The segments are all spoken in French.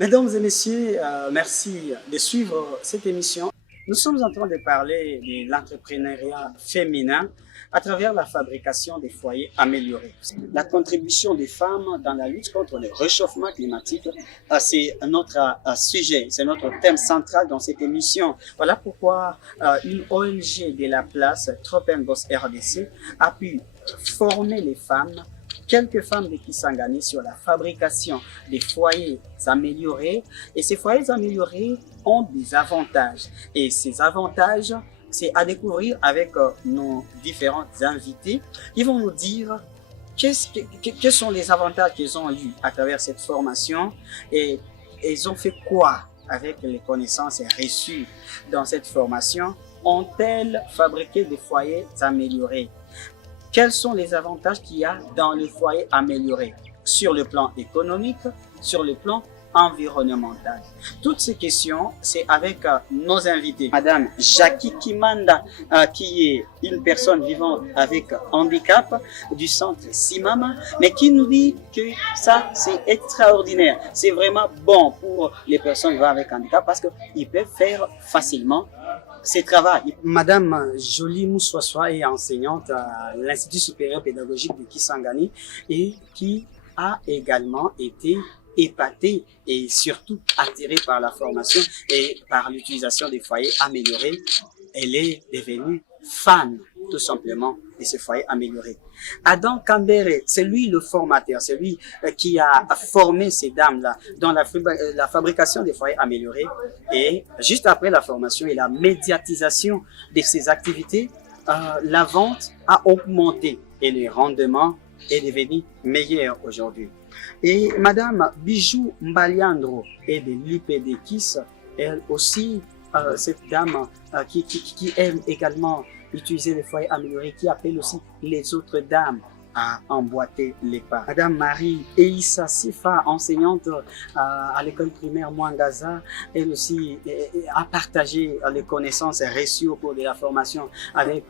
Mesdames et messieurs, merci de suivre cette émission. Nous sommes en train de parler de l'entrepreneuriat féminin à travers la fabrication des foyers améliorés. La contribution des femmes dans la lutte contre le réchauffement climatique, c'est notre sujet, c'est notre thème central dans cette émission. Voilà pourquoi une ONG de la place Tropenbos RDC a pu former les femmes, quelques femmes de Kisangani, sur la fabrication des foyers améliorés. Et ces foyers améliorés ont des avantages. Et ces avantages, c'est à découvrir avec nos différents invités. Ils vont nous dire quels sont les avantages qu'ils ont eus à travers cette formation et ils ont fait quoi avec les connaissances reçues dans cette formation. Ont-elles fabriqué des foyers améliorés? Quels sont les avantages qu'il y a dans le foyer amélioré sur le plan économique, sur le plan environnemental? Toutes ces questions, c'est avec nos invités. Madame Jackie Kimanda, qui est une personne vivant avec handicap du centre Simama, mais qui nous dit que ça, c'est extraordinaire. C'est vraiment bon pour les personnes vivant avec handicap parce qu'ils peuvent faire facilement ces travaux. Madame Jolie Moussouassoua est enseignante à l'Institut supérieur pédagogique de Kisangani et qui a également été épatée et surtout attirée par la formation et par l'utilisation des foyers améliorés. Elle est devenue fan, tout simplement, de ce foyer amélioré. Adam Kambere, c'est lui le formateur, c'est lui qui a formé ces dames-là dans la fabrication des foyers améliorés. Et juste après la formation et la médiatisation de ces activités, la vente a augmenté et le rendement est devenu meilleur aujourd'hui. Et Madame Bijou Mbaliandro est de l'UPDKIS, elle aussi, cette dame qui aime également utiliser les foyers améliorés, qui appelle aussi les autres dames à emboîter les pas. Madame Marie Eissa Sifa, enseignante à l'école primaire Mwangaza, elle aussi a partagé les connaissances reçues au cours de la formation avec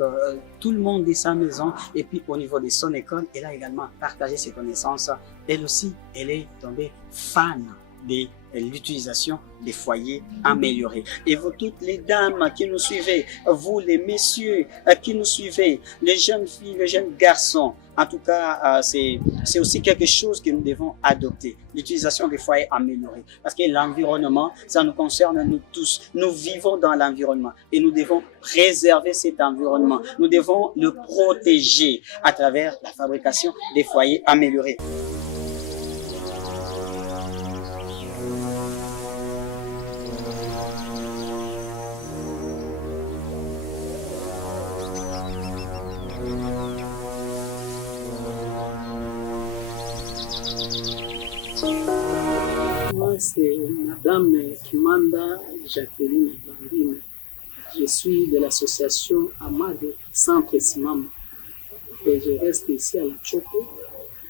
tout le monde de sa maison et puis au niveau de son école, elle a également partagé ses connaissances. Elle aussi, elle est tombée fan de l'utilisation des foyers améliorés. Et vous toutes les dames qui nous suivez, vous les messieurs qui nous suivez, les jeunes filles, les jeunes garçons, en tout cas, c'est aussi quelque chose que nous devons adopter, l'utilisation des foyers améliorés. Parce que l'environnement, ça nous concerne nous tous. Nous vivons dans l'environnement et nous devons préserver cet environnement. Nous devons le protéger à travers la fabrication des foyers améliorés. Moi, c'est Madame Kimanda Jacqueline Blandine. Je suis de l'association Amade Centre Simama. Et je reste ici à la Choco,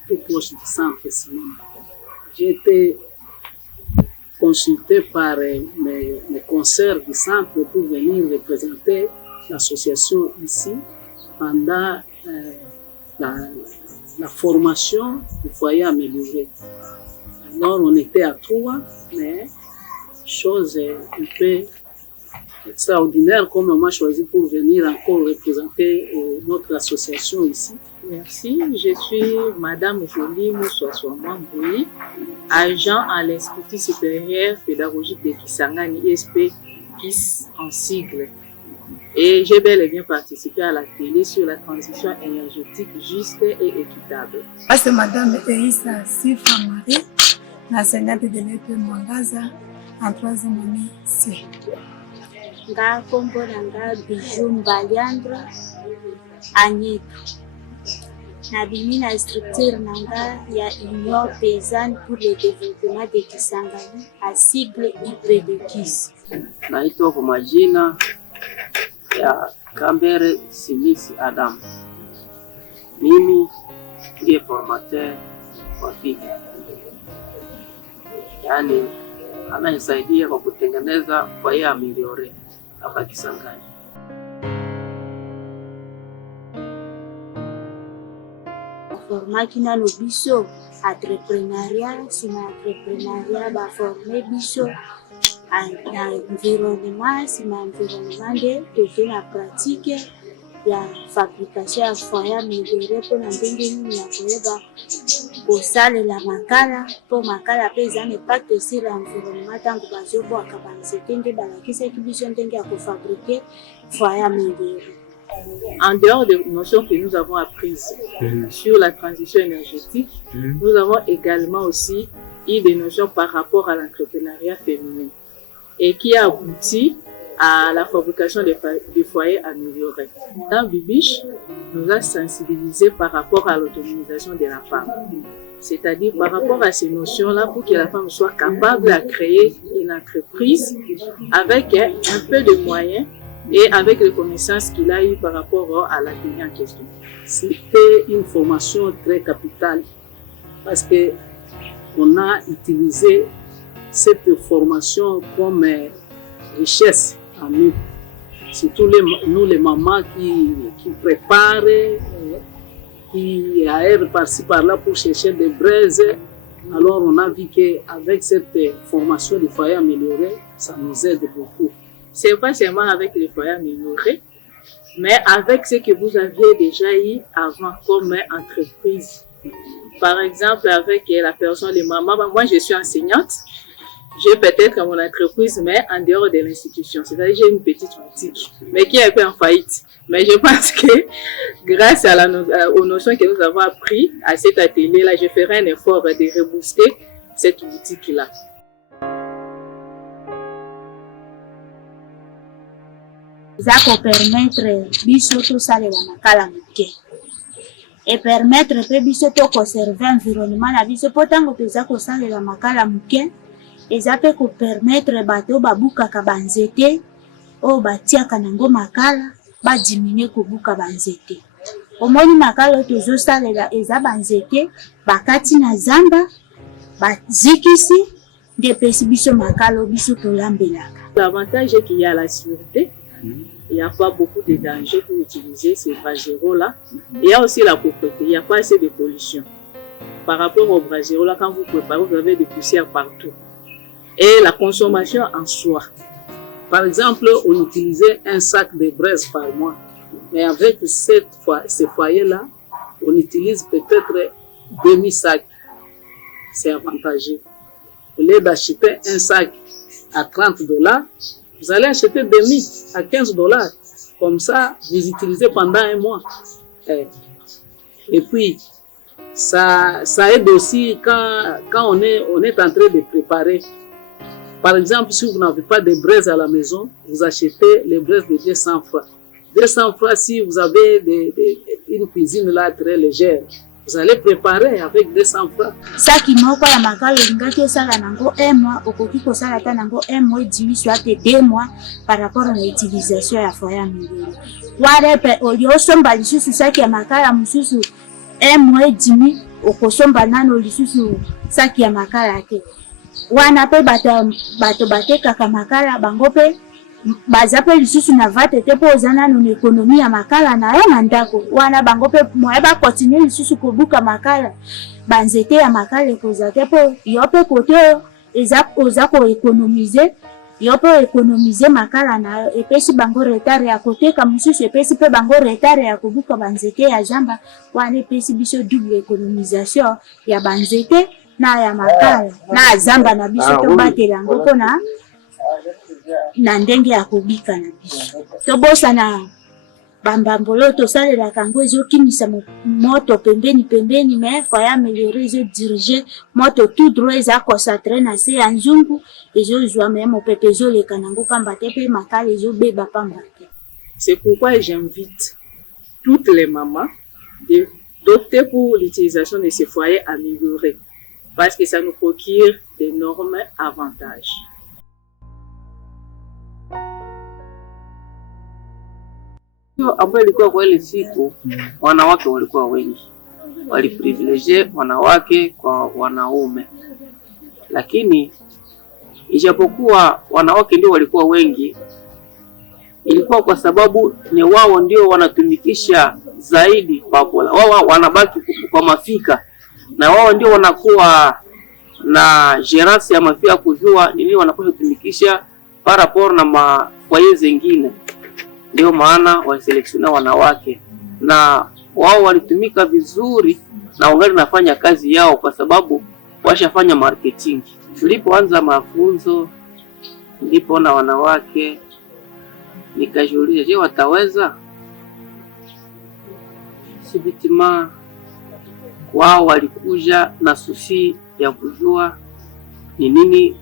tout proche du Centre Simama. J'ai été consulté par mes concerts du centre pour venir représenter l'association ici pendant la formation du foyer amélioré. Alors, on était à 3, mais chose un peu extraordinaire comme on m'a choisi pour venir encore représenter notre association ici. Merci, je suis Madame Jolie Moussouassoua Mamboui, agent à l'Institut supérieur pédagogique de Kisangani, ISP KIS en sigle. Et j'ai bel et bien participé à l'atelier sur la transition énergétique juste et équitable. C'est Madame Eissa Sifa Marie, l'enseignante de l'EP Mwangaza en 3e année C. Nga kombo nanga Bijou Mbaliandro Agneto. Na bimi na structure nanga ya Union Paysanne pour le développement de Kisangani à sigle IPDKIS. Naitwa kwa majina ya Kambere Simisi Adam. Mimi ndiye formateur wa FIGA, yaani ananisaidia kwa kutengeneza foyer amélioré hapa Kisangani. Formaki nano biso entrepreneuriat, sima entrepreneuriat baforme biso na environnement, sima environnement nde toke na pratique ya fabrication ya foyer amélioré mpona ndenge nini ya koyeba kosalela makala mpo makala mpe eza na impact sur l'environnement ntango bazobwaka banzete nde balakisaki biso ndenge ya kofabrike foyer amélioré. En dehors des notions que nous avons apprises sur la transition énergétique, nous avons également aussi eu des notions par rapport à l'entrepreneuriat féminin et qui a abouti à la fabrication des foyers améliorés. Dans Bibiche, nous a sensibilisé par rapport à l'autonomisation de la femme. C'est-à-dire par rapport à ces notions-là pour que la femme soit capable de créer une entreprise avec un peu de moyens et avec les connaissances qu'il a eues par rapport à l'atelier en question. C'était une formation très capitale parce qu'on a utilisé cette formation comme richesse en nous. Surtout nous les mamans qui préparent, qui aèrent par-ci par-là pour chercher des braises. Alors on a vu qu'avec cette formation de foyer amélioré, ça nous aide beaucoup. C'est pas seulement avec les foyers améliorés, mais avec ce que vous aviez déjà eu avant comme entreprise. Par exemple, avec la personne, les mamans, moi je suis enseignante, j'ai peut-être mon entreprise, mais en dehors de l'institution. C'est-à-dire j'ai une petite boutique, mais qui est un peu en faillite. Mais je pense que grâce aux notions que nous avons apprises à cet atelier-là, je ferai un effort de rebooster cette boutique-là. Eza kopermettre biso tosalela makala moke et permettre mpe biso tokonserve environnement na biso mpo ntango toza kosalela makala moke eza mpe kopermettre bato oyo babukaka banzete oyo batiaka nango makala badiminue kobuka banzete. Omoni makala oyo tozosalela eza banzete bakati na zamba bazikisi nde epesi biso makala oyo biso tolambelaka. L'avantage est qu'il y a la sûreté. Il n'y a pas beaucoup de danger pour utiliser ces braseros-là. Il y a aussi la propreté. Il n'y a pas assez de pollution. Par rapport aux braseros-là, quand vous préparez, vous avez des poussières partout. Et la consommation en soi. Par exemple, on utilisait un sac de braise par mois. Mais avec ces foyers-là, on utilise peut-être demi-sac. C'est avantageux. Au lieu d'acheter un sac à $30, vous allez acheter demi à $15. Comme ça, vous utilisez pendant un mois. Et puis, ça aide aussi quand on est en train de préparer. Par exemple, si vous n'avez pas de braises à la maison, vous achetez les braises de 200 francs. 200 francs, si vous avez une cuisine là très légère, vous allez préparer avec 200 francs. Saki moko ya makala olingaki osala nango 1 mois, okoki kosala ata nango 1 mois et demi, soit 2 mois par rapport à l'utilisation ya foyer amélioré. Warepe oliosomba lisusu saki ya makala mususu 1 mois et demi, okosomba nano lisusu saki ya makala te. Wana pe bato batekaka makala bango pe baza pe lisusu na vate te po ozana na ekonomi ya makala na yo na ndako. Wana bango pe moye ba continue lisusu kobuka makala banzete ya makala koza te po yo pe kote oza ko économiser yo pe économiser makala na yo epesi bango retard ya koteka mususu epesi pe bango retard ya kobuka banzete ya jamba. Wana epesi biso double économisation ya banzete na ya makala na zamba na biso tobatela yango mpona na ndenge ya kobika na biso. Tobosana bambambolo tosalelaka yango ezokimisa moto pembeni mais foyer amélioré ezodirige moto tout droit eza concentré na se ya nzungu ezozwa me mopepe ezoleka nango pamba te mpe makala ezobeba pamba te. C'est pourquoi j'invite toutes les mamans d'opter pour l'utilisation de ces foyers améliorés parce que ça nous procure d'énormes avantages. Ambayo ilikuwa kwa ile siku wanawake walikuwa wengi, waliprivilege wanawake kwa wanaume, lakini ijapokuwa wanawake ndio walikuwa wengi, ilikuwa kwa sababu ni wao ndio wanatumikisha zaidi papola, wao wanabaki kwa mafika, na wao ndio wanakuwa na gerance ya mafia kujua nini wanapaswa kutumikisha par rapport na mafoyer zingine. Ndio maana waselektiona wanawake na wao walitumika vizuri na wangali nafanya kazi yao kwa sababu washafanya marketing. Tulipoanza mafunzo ndipo na wanawake nikajiuliza, je, wataweza? Sibitima wao walikuja na susi ya kujua ni nini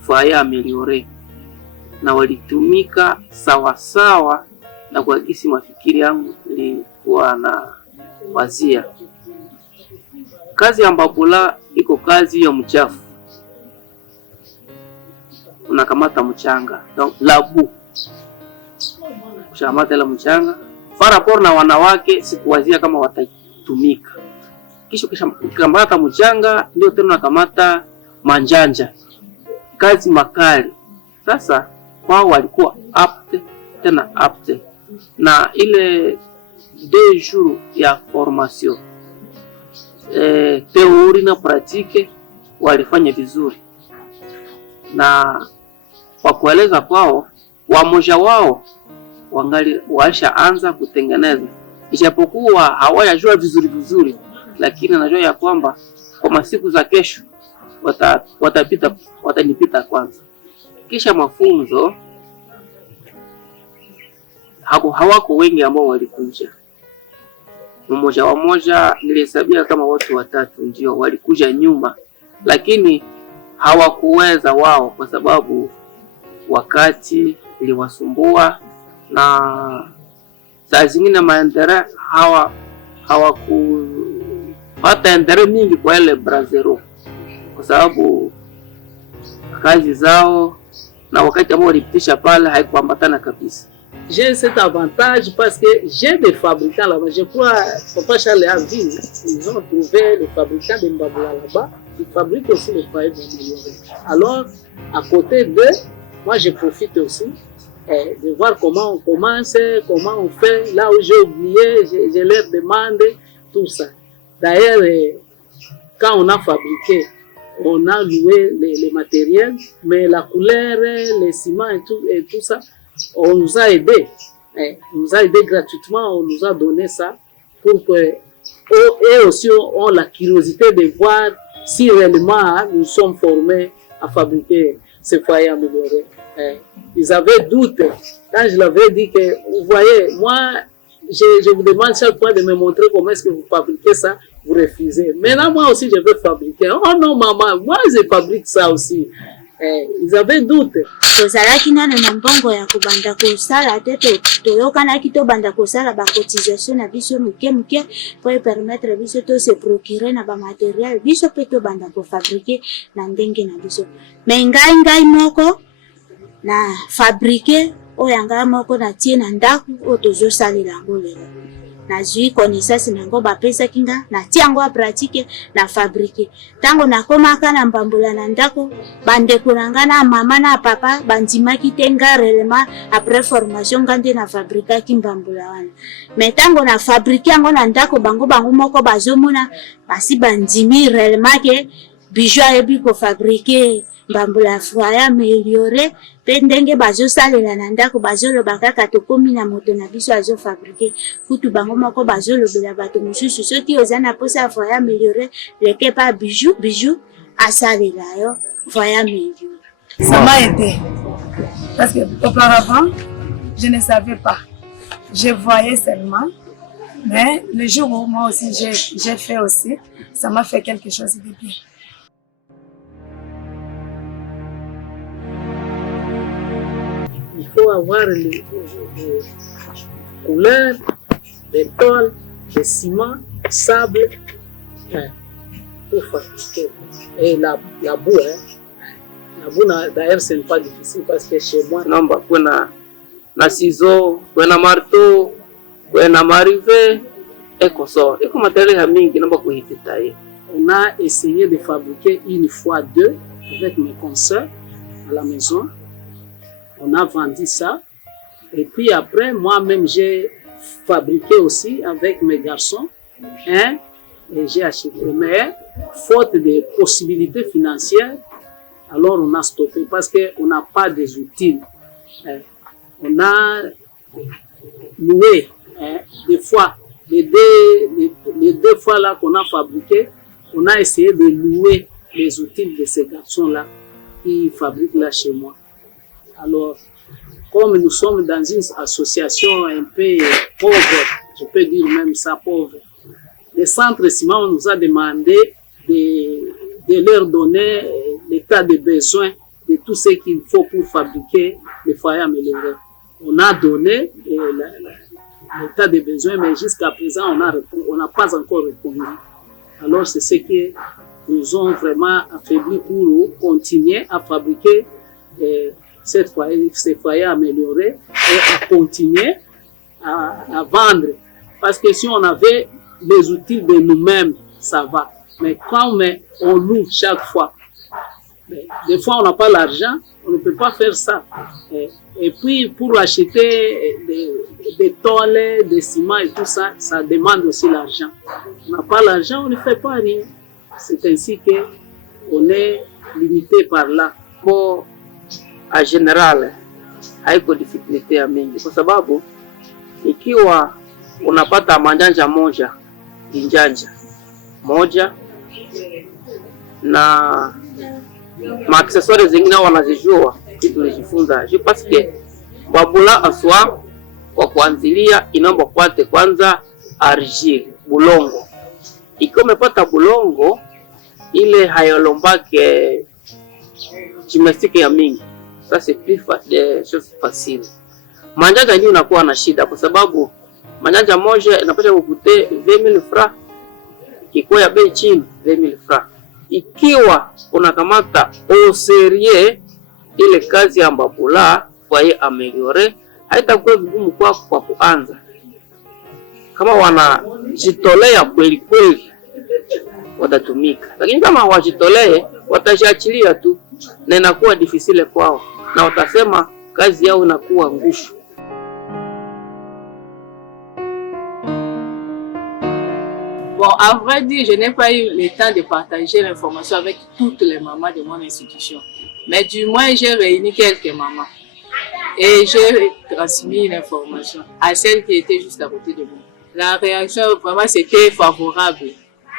foyer ameliore na walitumika sawasawa na kwa kisi mafikiri yangu nilikuwa na wazia. Kazi ya Mbabula iko kazi ya mchafu. Unakamata mchanga, donc labu. Kushamata ile mchanga. Parapor na wanawake sikuwazia kama watatumika. Kisha kamata mchanga ndio tena unakamata manjanja. Kazi makali. Sasa wao walikuwa apte tena apte. Na ile 2 jours ya formation teori na pratique walifanya vizuri, na kwa kueleza kwao wamoja wao wangali washaanza kutengeneza, ijapokuwa hawajajua vizuri, lakini najua ya kwamba kwa masiku za kesho watanipita kwanza. Kisha mafunzo hawako wengi ambao walikuja. Mmoja nilihesabia kama watu 3 ndio walikuja nyuma, lakini hawakuweza wao kwa sababu wakati iliwasumbua na saa zingine maendeleo hawakupata endeleo mingi kwa ile Brazero kwa sababu kazi zao na wakati ambao walipitisha pale haikuambatana kabisa. J'ai cet avantage parce que j'ai des fabricants là-bas. Je crois que Papa Charles a vu, ils ont trouvé les fabricants de Mbabula là-bas. Ils fabriquent aussi les foyers d'améliorer. Alors, à côté d'eux, moi je profite aussi de voir comment on commence, comment on fait. Là où j'ai oublié, je leur demande tout ça. D'ailleurs, quand on a fabriqué, on a loué les matériels, mais la couleur, les ciments et tout ça, on nous a aidé. On nous a aidé gratuitement, on nous a donné ça pour que eux aussi ont la curiosité de voir si réellement nous sommes formés à fabriquer ces foyers améliorés. Ils avaient doute. Quand je leur avais dit que, vous voyez, moi, je vous demande chaque fois de me montrer comment est-ce que vous fabriquez ça, vous refusez. Maintenant, moi aussi, je veux fabriquer. Oh non, maman, moi, je fabrique ça aussi. Ils avaient doute. Tozalaki nano na mbongo ya kubanda kosala te toyokanaki tobanda kosala bacotisation na biso muke pour permettre biso to se procurer na bamaterial biso pe tobanda kofabrike na ndenge na biso. Me ngai moko na fabrike oyo ngai moko na tie na ndako oyo tozosalela yango lelo. Nazwi connaissance nango bapesaki nga na tiango a pratique na fabriquer. Tango nakomaka na Mbambula na ndako bandeko nanga na mama na papa bandimaki tenga relema après formation ngande na fabriquer ki Mbambula wana. Mais tango na fabriquer yango na ndako bango moko bazomona basi bandimi relema ke bijou ebi ko fabriquer Mbambula foyer amélioré pe ndenge bazosalela na ndako bazoloba kaka tokomi na moto na biso azofabrike kutu bango moko bazolobela bato mosusu soki oza na posa ya foyer amélioré leke pa bijou asalela yo foyer amélioré. Ça m'a aidé parce que auparavant je ne savais pas, je voyais seulement, mais le jour où moi aussi j'ai fait aussi, ça m'a fait quelque chose de bien. Il faut avoir les couleurs, les tôles, les ciments, sable pour fabriquer. Et la boue, la boue d'ailleurs ce n'est pas difficile parce que chez moi, namba kuna na ciseaux, kuna marteau, kuna marive, eko matériel ya mingi namba kuhitaji. On a essayé de fabriquer 1 fois 2 avec mes consoeurs à la maison. On a vendu ça. Et puis après, moi-même, j'ai fabriqué aussi avec mes garçons. Et j'ai acheté. Mais faute de possibilités financières, alors on a stoppé parce qu'on n'a pas des outils. On a loué, des fois, les deux fois là qu'on a fabriqué, on a essayé de louer les outils de ces garçons-là qui fabriquent là chez moi. Alors, comme nous sommes dans une association un peu pauvre, je peux dire même ça pauvre, le centre Simon nous a demandé de leur donner l'état de besoin de tout ce qu'il faut pour fabriquer les foyers améliorés. On a donné l'état de besoin, mais jusqu'à présent, on n'a pas encore répondu. Alors, c'est ce qui nous ont vraiment affaiblis pour continuer à fabriquer ces foyers améliorés et à continuer à vendre. Parce que si on avait les outils de nous-mêmes, ça va. Mais quand on loue chaque fois, des fois on n'a pas l'argent, on ne peut pas faire ça. Et puis pour acheter des tôles, des ciments et tout ça, ça demande aussi l'argent. On n'a pas l'argent, on ne fait pas rien. C'est ainsi qu'on est limité par là. Bon, en général, haiko difficulté ya mingi kwa sababu ikiwa unapata manjanja moja, injanja moja na maaksesori zingine wanazijua, kitu tulijifunza je parce que babula aswa kwa kuanzilia inaomba kwate kwanza argile bulongo. Ikiwa umepata bulongo ile hayolombake gymnastique ya mingi, ça c'est plus des choses faciles. Manjanja ndio unakuwa na shida kwa sababu manjanja moja inapaswa kukute 20000 francs, kikuwa ya bei chini 20000 francs. Ikiwa unakamata au serie ile kazi ya mbabula foyer amélioré, haitakuwa vigumu kwako kwa kuanza. Kama wanajitolea kweli kweli watatumika, lakini kama hawajitolee watashachilia tu na inakuwa difficile kwao na watasema kazi yao inakuwa ngumu. Bon, à vrai dire, je n'ai pas eu le temps de partager l'information avec toutes les mamans de mon institution. Mais du moins, j'ai réuni quelques mamans. Et j'ai transmis l'information à celles qui étaient juste à côté de moi. La réaction, vraiment, c'était favorable.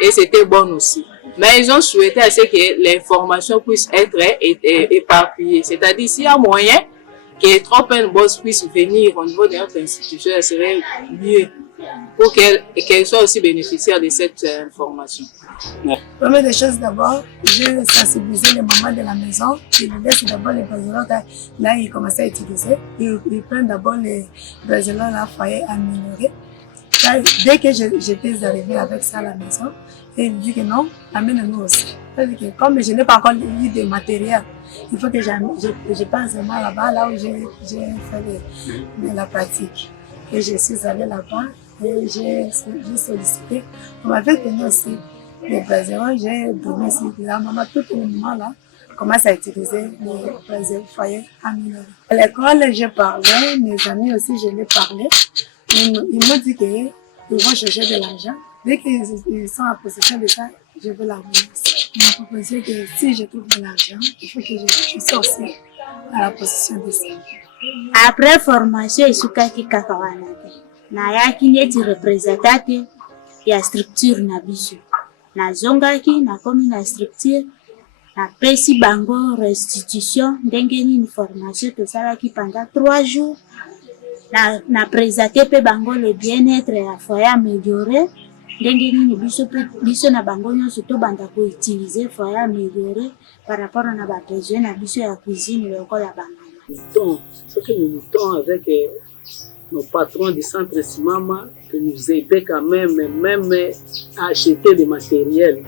Et c'était bon aussi. Mais ils ont souhaité à ce que l'information puisse être éparpillée. C'est-à-dire, s'il y a moyen que Tropen Boss puisse venir au niveau de notre institution, ça serait mieux pour qu'elle soit aussi bénéficiaire de cette information. Première des choses, d'abord, j'ai sensibilisé les mamans de la maison. Ils laissent d'abord les bracelets. Là, ils commencent à utiliser. Ils prennent d'abord les bracelets à foyer amélioré. Dès que j'étais arrivée avec ça à la maison, et il dit que non, amène-nous aussi. Que comme je n'ai pas encore eu de matériel, il faut que je pense vraiment là-bas, là où j'ai fait la pratique. Et je suis allée là-bas et j'ai sollicité. On m'avait donné aussi les bracelets, j'ai donné aussi la maman, tout le moment là, commence à utiliser les bracelets foyer amélioré. À l'école, j'ai parlé, mes amis aussi, je l'ai parlé. Ils m'ont dit qu'ils vont chercher de l'argent. Dès qu'ils sont en possession de ça, je vais la remettre. Ils m'ont proposé que si je trouve de l'argent, il faut que je sois aussi à la possession de ça. Après formation, isukaki kaka wanake. Na yaki neti représentative ya structure na biso. Na zongaki na komi na structure na pesi bango restitution ndenge ni formation to salaki pendant 3 jours. Na présenté pe bango le bien-être ya foyer amélioré ndenge nini biso na bango nyonso to banda ko utiliser foyer amélioré par rapport na ba besoin na biso ya cuisine lokola bango. Ce que nous luttons avec nos patrons du centre Simama, que nous aider quand même à acheter des matériels.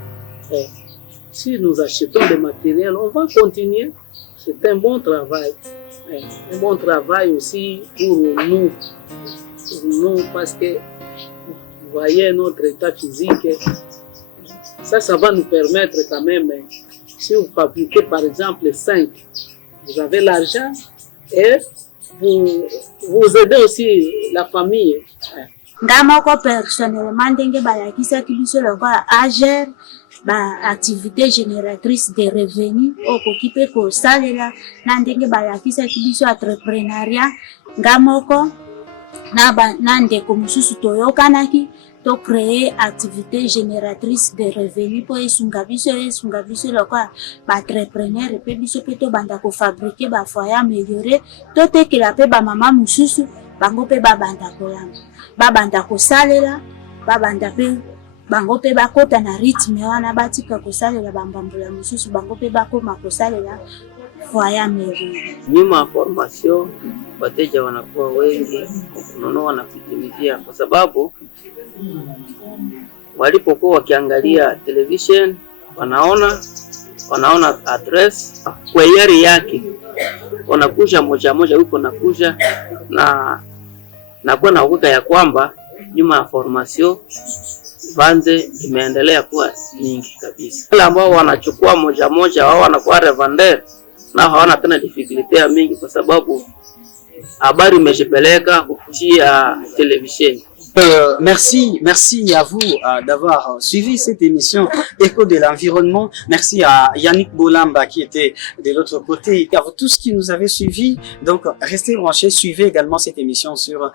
Si nous achetons des matériels, on va continuer. C'est un bon travail. Un bon travail aussi pour nous parce que vous voyez notre état physique, ça va nous permettre quand même, si vous fabriquez par exemple 5, vous avez l'argent et vous aidez aussi la famille. Ngama ko personnellement ndenge bayakisa kibiso lokola ager activité génératrice de revenus okoki mpe kosalela na ndenge balakisaki biso entrepreneuriat ngamoko na ndeko mosusu toyokanaki to créer activité génératrice de revenus po esunga biso lokola baentrepreneur mpe biso mpe tobanda kofabrike bafoyer amélioré totekela mpe bamama mosusu bango mpe babanda kolamba babanda kosalela babanda mpe bango mpe bakota na rythme wana batika kosalela bambambola mosusu bango mpe bakoma kosalela foyer amélioré. Nyuma ya formation wateja wanakuwa wengi kununua na kutimizia, kwa sababu walipokuwa wakiangalia television wanaona address kwa yari yake, wanakuja moja moja huko nakuja na kuwa na uhakika ya kwamba nyuma ya formation vanze imeendelea kuwa nyingi kabisa. Wale ambao wanachukua moja moja wao wanakuwa revendeur na hawana tena difficulty mingi, kwa sababu habari imejipeleka kupitia television. Merci à vous d'avoir suivi cette émission Écho de l'environnement. Merci à Yannick Bolamba qui était de l'autre côté, et à vous tous qui nous avez suivis. Donc restez branchés, suivez également cette émission sur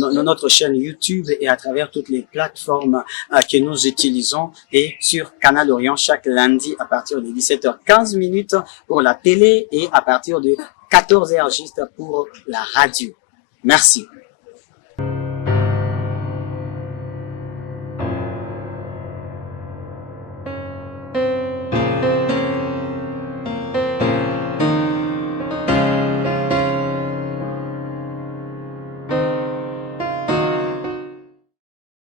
notre chaîne YouTube et à travers toutes les plateformes que nous utilisons, et sur Canal Orient chaque lundi à partir de 17h15 pour la télé et à partir de 14h juste pour la radio. Merci.